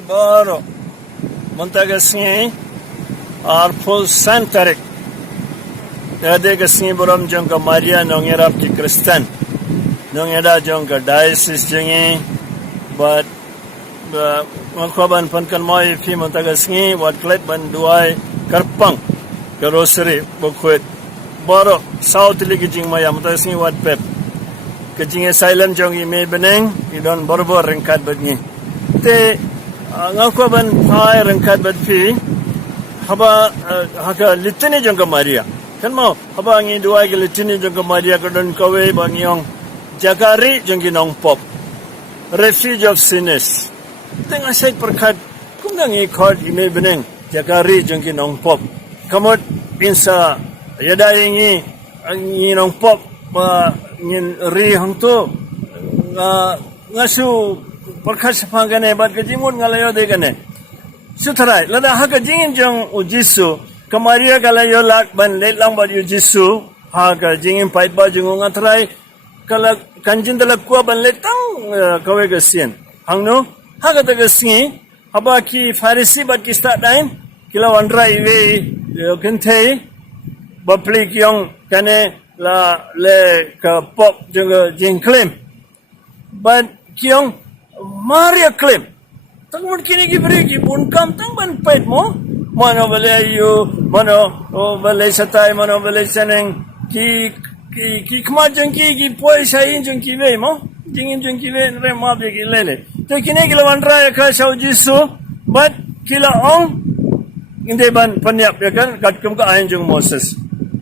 baro montaga singi arful santarik ade ka singi boram jong ka Maria nongerap ki Kristen nongeda jong ka diocese jengi but makaban pankan mai fi montaga singi wat klet ban duai karpang ka rosary bukwet baro south ligi jing maya montaga singi wat pep kajing asylum jong i me beneng idon borbor rengkat badngi te ngakoban phai rengkat bad fi haba haka litini jong ka Maria kan mau haba ngi duai ke litini jong ka Maria kadon kawe bangyong jagari jong ki nong pop refuge of sinners tengah sai perkat kumdang i khod i me beneng jagari jong ki nong pop kamot insa yada ingi nong pop ba ngin ri hang tu ngasu perkat sapang gane bat kajimut ngalayo de gane sutrai lada ha ka jingin jong ujisu kamaria galayo lak ban let lang ba ujisu ha ka jingin pait ba jong ngatrai kala kanjin dalak kwa ban let tang kawe ga sien hangno ha ka ta singi haba ki farisi bat ki sta dain kila wandra iwe kentei bapli kyong kane la le ka pop juga jing claim but kyong Maria claim tang mun kini ki beri ki pun kam tang ban pait mo mano bale ayu mano bale satai mano bale seneng ki khma jong ki poi sai jong ki ve mo jingin jong ki ve re ma be ki lele to kini ki lawandra ka sau jisu but kila ong inde ban panyap ya kan kat kum ka ain jong Moses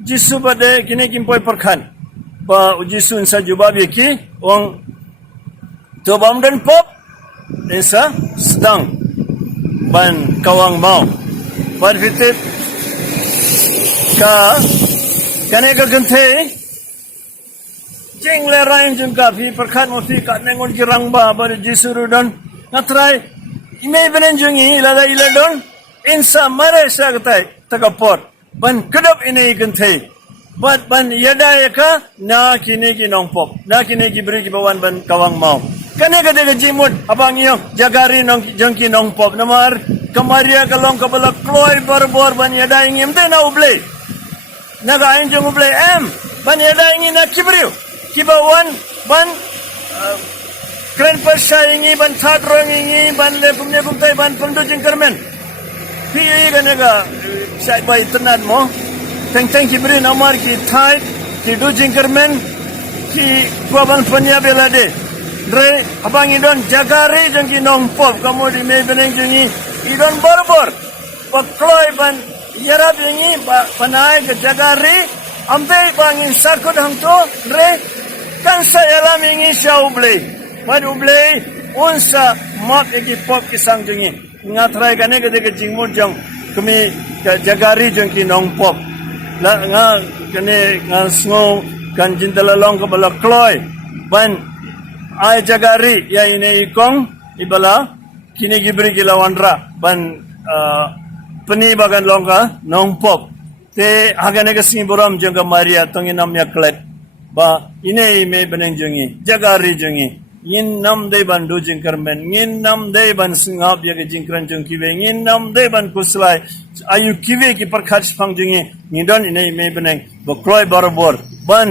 jisu bade kini kimpoi perkhan ba jisu insa juba beki wong to bam dan pop insa sedang ban kawang mau ban fitit ka kane ka gante jing le rain jung ka fi perkhan mo fi ka nengon kirang ba bar jisu rudon ngatrai ime benen jungi lada iladon insa mare sagtai takapot ban kedap ini gentei ban yada yaka na kini ki nong pop na kini ki beri ki bawan ban kawang mau kane ka de jimut abang yo jagari nong jongki nong pop namar kamaria kalong kabala kloy bor ban yada ingim de na uble na ga ain jong uble ban yada ingi na kibriu kibawan ban kren persha ingi ban thak rong ingi ban le pumne pumtai ban pumdu jingkermen pi gane ga sai bai tenan mo teng ki beri nomor ki thai ki du jingkermen ki kuaban panya belade dre abang idon jagari jong ki nong pop kamu di me beneng jongi idon borbor pakloi ban yara bengi panai ke jagari ambe bangin sakut hang to dre kan saya mingi shauble pad uble unsa map eki pop ki sang jongi ngatrai kane ke jingmut jong kami jagari jong ki nong pop la nga kane nga sngo kan jintala long ka bala kloy ban ai jagari ya ine ikong ibala kini gibri kila wandra ban pani bagan long ka nong pop te agane ka singi boram jong ka Maria tongi nam ya klet ba ine me beneng jongi jagari jongi yin nam de ban do jingkarmen yin nam de ban singap ya ke jingkran jong kiwe yin nam de ban kuslai ayu kiwe ki perkhat phang jongi ngidon ine me beneng bokroi barbor ban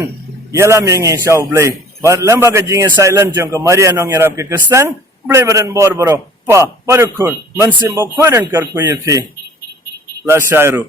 yala mengi shau blei but lamba ka jinge silent jong ka Maria nong yarap ke Kristen blei badan bor boro pa barukun mansim bokhoren kar ko yefi la shairu